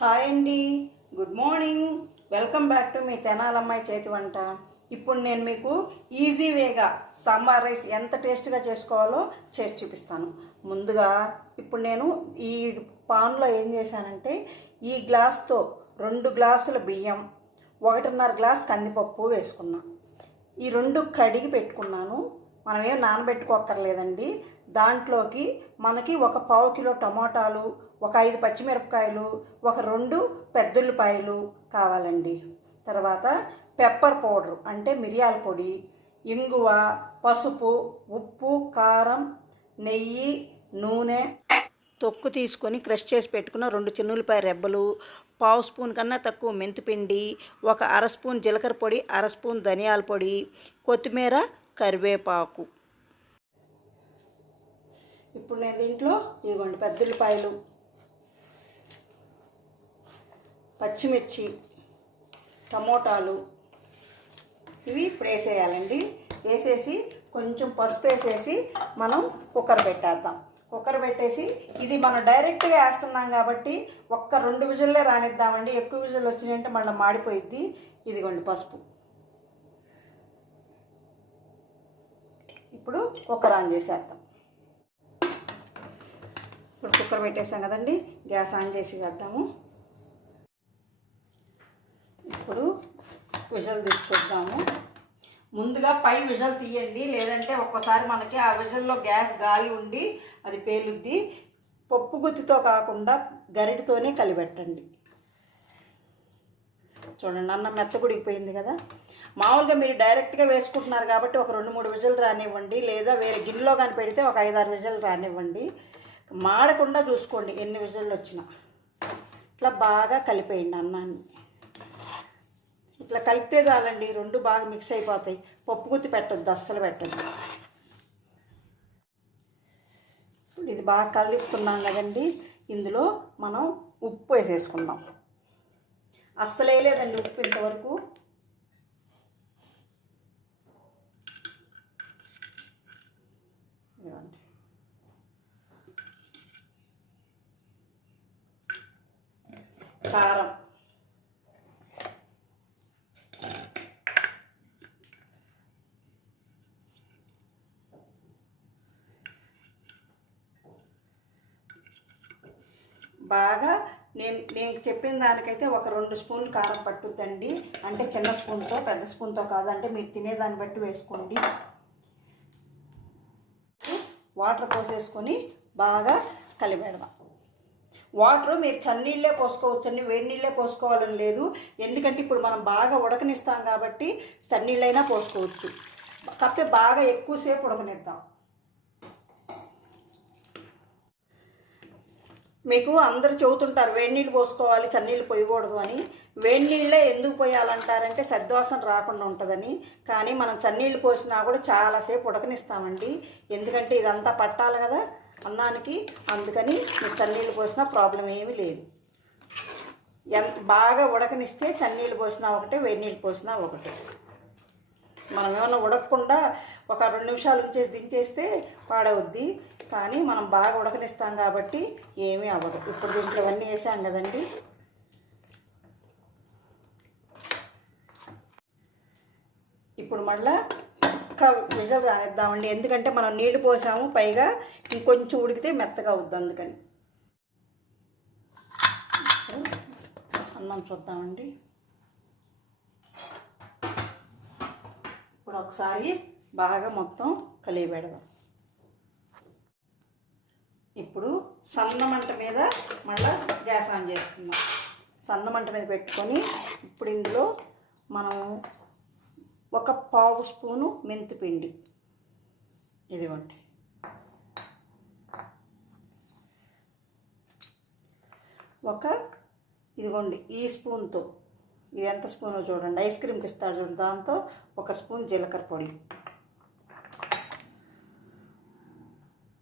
Hi అండి. Good morning. Welcome back to మీ తెనాలమ్మాయి చేతి వంట. ఇప్పుడు నేను మీకు ఈజీ వేగా సాంబార్ రైస్ ఎంత టేస్ట్గా చేసుకోవాలో చేసి చూపిస్తాను. ముందుగా ఇప్పుడు నేను ఈ పాన్లో ఏం చేశానంటే ఈ గ్లాస్తో రెండు గ్లాసుల బియ్యం ఒకటిన్నర గ్లాస్ కందిపప్పు వేసుకున్నా. ఈ రెండు కడిగి పెట్టుకున్నాను. మనం ఏం నానబెట్టుకోక్కర్లేదండి. దాంట్లోకి మనకి ఒక పావు కిలో టమాటాలు ఒక ఐదు పచ్చిమిరపకాయలు ఒక రెండు పెద్దుల్లిపాయలు కావాలండి. తర్వాత పెప్పర్ పౌడర్ అంటే మిరియాల పొడి ఇంగువ పసుపు ఉప్పు కారం నెయ్యి నూనె తొక్కు తీసుకొని క్రష్ చేసి పెట్టుకున్న రెండు చిన్నులపాయ రెబ్బలు పావు స్పూన్ కన్నా తక్కువ మెంతిపిండి ఒక అర స్పూన్ జీలకర్ర పొడి అర స్పూన్ ధనియాల పొడి కొత్తిమీర కరివేపాకు. ఇప్పుడు నేను దీంట్లో ఇదిగోండి పెద్దలపాయలు పచ్చిమిర్చి టమోటాలు ఇవి ఇప్పుడు వేసేయాలండి. వేసేసి కొంచెం పసుపు వేసేసి మనం కుక్కర్ పెట్టేద్దాం. కుక్కర్ పెట్టేసి ఇది మనం డైరెక్ట్గా వేస్తున్నాం కాబట్టి ఒక్క రెండు విజుల్లే రానిద్దామండి. ఎక్కువ విజులు వచ్చినాయంటే మళ్ళీ మాడిపోయిద్ది. ఇదిగోండి పసుపు. ఇప్పుడు కుక్కర్ ఆన్ చేసేద్దాం. ఇప్పుడు కుక్కర్ పెట్టేసాం కదండి గ్యాస్ ఆన్ చేసి వేద్దాము. ఇప్పుడు విజల్ తీసి చూద్దాము ముందుగా పై విజల్ తీయండి లేదంటే ఒక్కసారి మనకి ఆ విజల్లో గ్యాస్ గాలి ఉండి అది పేలుద్ది. పప్పు గుత్తితో కాకుండా గరిటితోనే కలిపెట్టండి. చూడండి అన్నం మెత్తగుడికిపోయింది కదా. మామూలుగా మీరు డైరెక్ట్గా వేసుకుంటున్నారు కాబట్టి ఒక రెండు మూడు విజలు రానివ్వండి లేదా వేరే గిన్నెలో కానీ పెడితే ఒక ఐదారు విజలు రానివ్వండి. మాడకుండా చూసుకోండి ఎన్ని విజలు వచ్చినా. ఇట్లా బాగా కలిపేయండి అన్నాన్ని. ఇట్లా కలిపితే చాలండి రెండు బాగా మిక్స్ అయిపోతాయి. పప్పు గుత్తి పెట్టద్దు అస్సలు పెట్టద్దు. ఇప్పుడు ఇది బాగా కలుపుతున్నాం కదండి. ఇందులో మనం ఉప్పు వేసేసుకుందాం. అస్సలే లేదండి ఉప్పు ఇంతవరకు ఇదిగోండి. కారం. బాగా నేను నేను చెప్పిన దానికైతే ఒక రెండు స్పూన్లు కారం పట్టుద్దండి అంటే చిన్న స్పూన్తో పెద్ద స్పూన్తో కాదు. అంటే మీరు తినేదాన్ని బట్టి వేసుకోండి. వాటర్ పోసేసుకొని బాగా కలిపెడదాం వాటర్ మీరు చన్నీళ్ళే పోసుకోవచ్చండి వేడి నీళ్ళే పోసుకోవాలని లేదు. ఎందుకంటే ఇప్పుడు మనం బాగా ఉడకనిస్తాం కాబట్టి చన్నీళ్ళైనా పోసుకోవచ్చు. కాకపోతే బాగా ఎక్కువసేపు ఉడకనిద్దాం. మీకు అందరు చెబుతుంటారు వేడి నీళ్ళు పోసుకోవాలి చన్నీళ్ళు పోయకూడదు అని. వేడి నీళ్ళే ఎందుకు పోయాలంటారంటే సద్వాసన రాకుండా ఉంటుందని. కానీ మనం చన్నీళ్ళు పోసినా కూడా చాలాసేపు ఉడకనిస్తామండి. ఎందుకంటే ఇదంతా పట్టాలి కదా. అన్నానికి అందుకని మీరు చన్నీళ్ళు పోసినా ప్రాబ్లం ఏమీ లేదు. ఎంత బాగా ఉడకనిస్తే చన్నీళ్ళు పోసినా ఒకటే వేడి నీళ్ళు పోసినా ఒకటే. మనం ఏమైనా ఉడకకుండా ఒక రెండు నిమిషాలు ఉంచేసి దించేస్తే పాడవుద్ది. కానీ మనం బాగా ఉడకనిస్తాం కాబట్టి ఏమీ అవ్వదు. ఇప్పుడు దీంట్లో అన్నీ వేసాం కదండి. ఇప్పుడు మళ్ళీ ఒక్క విజలు రానిద్దామండి. ఎందుకంటే మనం నీళ్ళు పోసాము పైగా ఇంకొంచెం ఉడికితే మెత్తగా అవుద్ది అందుకని. అన్నం చూద్దామండి. ఇప్పుడు ఒకసారి బాగా మొత్తం కలిగి పెడదాం ఇప్పుడు సన్న మంట మీద మళ్ళీ గ్యాస్ ఆన్ చేసుకుందాం. సన్న మంట మీద పెట్టుకొని ఇప్పుడు ఇందులో మనం ఒక పావు స్పూను మెంతిపిండి. ఇదిగోండి. ఒక ఇదిగోండి ఈ స్పూన్తో. ఇది ఎంత స్పూనో చూడండి. ఐస్ క్రీమ్కి ఇస్తాడు చూడండి. దాంతో ఒక స్పూన్ జీలకర్ర పొడి.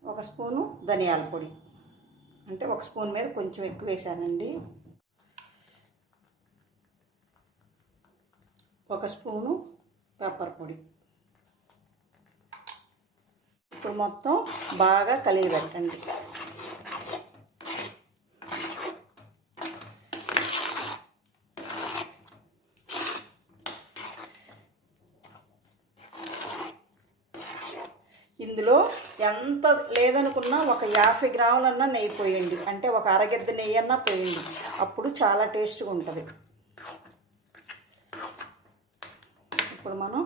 ఒక స్పూను ధనియాల పొడి. అంటే ఒక స్పూన్ మీద కొంచెం ఎక్కువ వేసానండి. ఒక స్పూను పెప్పర్ పొడి. ఇప్పుడు మొత్తం బాగా కలిగి పెట్టండి. ఇందులో ఎంత లేదనుకున్నా ఒక యాభై గ్రాములన్నా నెయ్యి పోయండి. అంటే ఒక అరగిద్ద నెయ్యి అన్నా పోయండి. అప్పుడు చాలా టేస్ట్గా ఉంటుంది. ఇప్పుడు మనం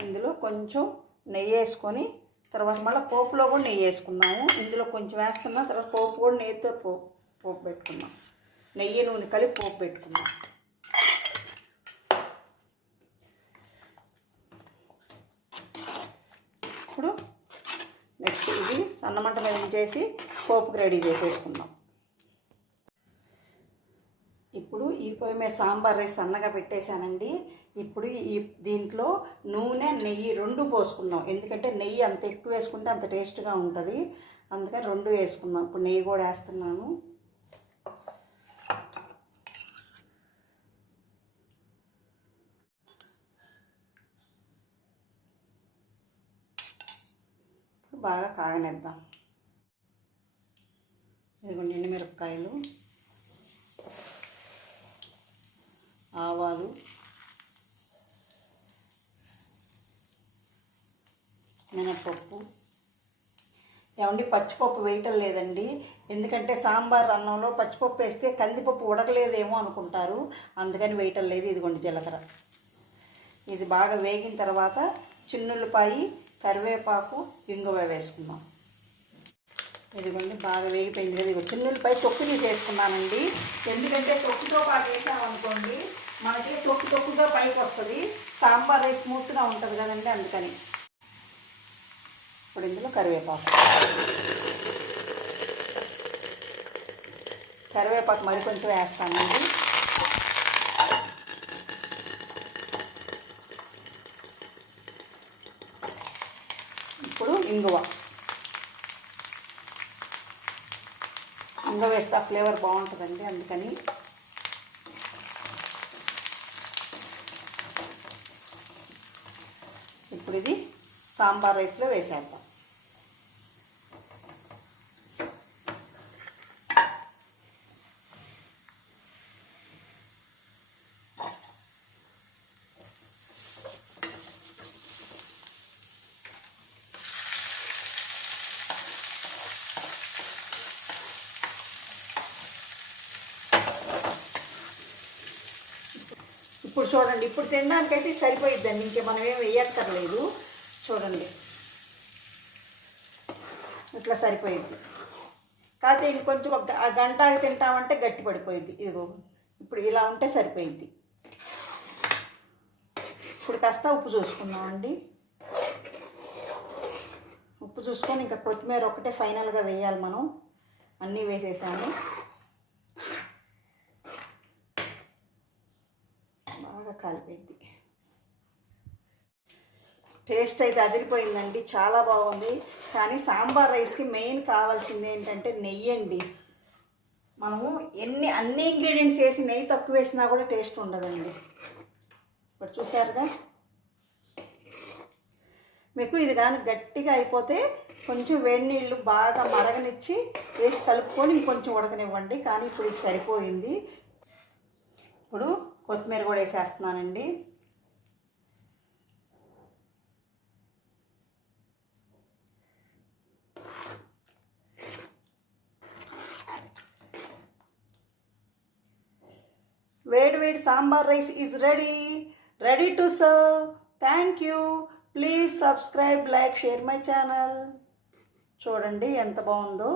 ఇందులో కొంచెం నెయ్యి వేసుకొని తర్వాత మళ్ళీ పోపులో కూడా నెయ్యి వేసుకున్నాము ఇందులో కొంచెం వేసుకున్నాం తర్వాత పోపు కూడా నెయ్యితో పోపు పోపు పెట్టుకున్నాం నెయ్యి నూనె కలిపి పోపు పెట్టుకున్నాం ఇప్పుడు నెక్స్ట్ ఇది సన్నమంట మీద ఉంచేసి పోపుకి రెడీ చేసేసుకుందాం. ఇప్పుడు ఈ పొయ్యి మీద సాంబార్ రైస్ సన్నగా పెట్టేశానండి. ఇప్పుడు ఈ దీంట్లో నూనె నెయ్యి రెండు పోసుకుందాం. ఎందుకంటే నెయ్యి అంత ఎక్కువ వేసుకుంటే అంత టేస్ట్గా ఉంటుంది. అందుకని రెండు వేసుకుందాం. ఇప్పుడు నెయ్యి కూడా వేస్తున్నాను. బాగా కాగనిద్దాం. ఇదిగో ఎండుమిరపకాయలు. ఆవాలు. మినపప్పు. ఏమండి పచ్చిపప్పు వేయటం లేదండి. ఎందుకంటే సాంబార్ అన్నంలో పచ్చిపప్పు వేస్తే కందిపప్పు ఉడకలేదేమో అనుకుంటారు. అందుకని వేయటం లేదు. ఇదిగోండి జీలకర్ర. ఇది బాగా వేగిన తర్వాత చిన్నులపాయి కరివేపాకు ఇంగువ వేసుకుందాం. ఇదిగోండి బాగా వేగిపోయింది కదా. ఇదిగో చిన్నులపై తొక్కు తీసేసుకున్నానండి. ఎందుకంటే తొక్కుతో పాటు వేసామనుకోండి మనకి తొక్కు తొక్కుగా పైకి వస్తుంది. సాంబార్ రైస్ స్మూత్గా ఉంటుంది కదండి అందుకని. ఇప్పుడు ఇందులో కరివేపాకు. కరివేపాకు మరి కొంచెం వేస్తానండి. ఇప్పుడు ఇంగువ. ఇంగువ వేస్తే ఫ్లేవర్ బాగుంటుందండి అందుకని ఇప్పుడు ఇది సాంబార్ రైస్లో వేసేద్దాం. ఇప్పుడు చూడండి ఇప్పుడు తినడానికైతే సరిపోయిద్దండి ఇంకే మనం ఏం వేయక్కర్లేదు చూడండి. ఇట్లా సరిపోయింది కాకపోతే ఇంకొంచెం ఒక గంట తింటామంటే గట్టి పడిపోయింది ఇదిగో ఇప్పుడు ఇలా ఉంటే సరిపోయింది ఇప్పుడు కాస్త ఉప్పు చూసుకుందామండి. ఉప్పు చూసుకొని ఇంకా కొత్తిమీర ఒకటే ఫైనల్గా వేయాలి మనం. అన్నీ వేసేసాము బాగా కలిపేద్ది టేస్ట్ అయితే అదిరిపోయిందండి చాలా బాగుంది. కానీ సాంబార్ రైస్కి మెయిన్ కావాల్సింది ఏంటంటే నెయ్యి అండి. మనము ఎన్ని అన్ని ఇంగ్రీడియంట్స్ వేసి నెయ్యి తక్కువ వేసినా కూడా టేస్ట్ ఉండదండి. ఇప్పుడు చూసారుగా మీకు ఇది కానీ గట్టిగా అయిపోతే కొంచెం వేడి నీళ్ళు బాగా మరగనిచ్చి వేసి కలుపుకొని ఇంకొంచెం ఉడకనివ్వండి. కానీ ఇప్పుడు ఇది సరిపోయింది. ఇప్పుడు కొత్తిమీర కూడా వేసేస్తున్నానండి. వేడి వేడి sambar rice is ready ready to serve thank you please subscribe like share my channel చూడండి ఎంత బాగుందో.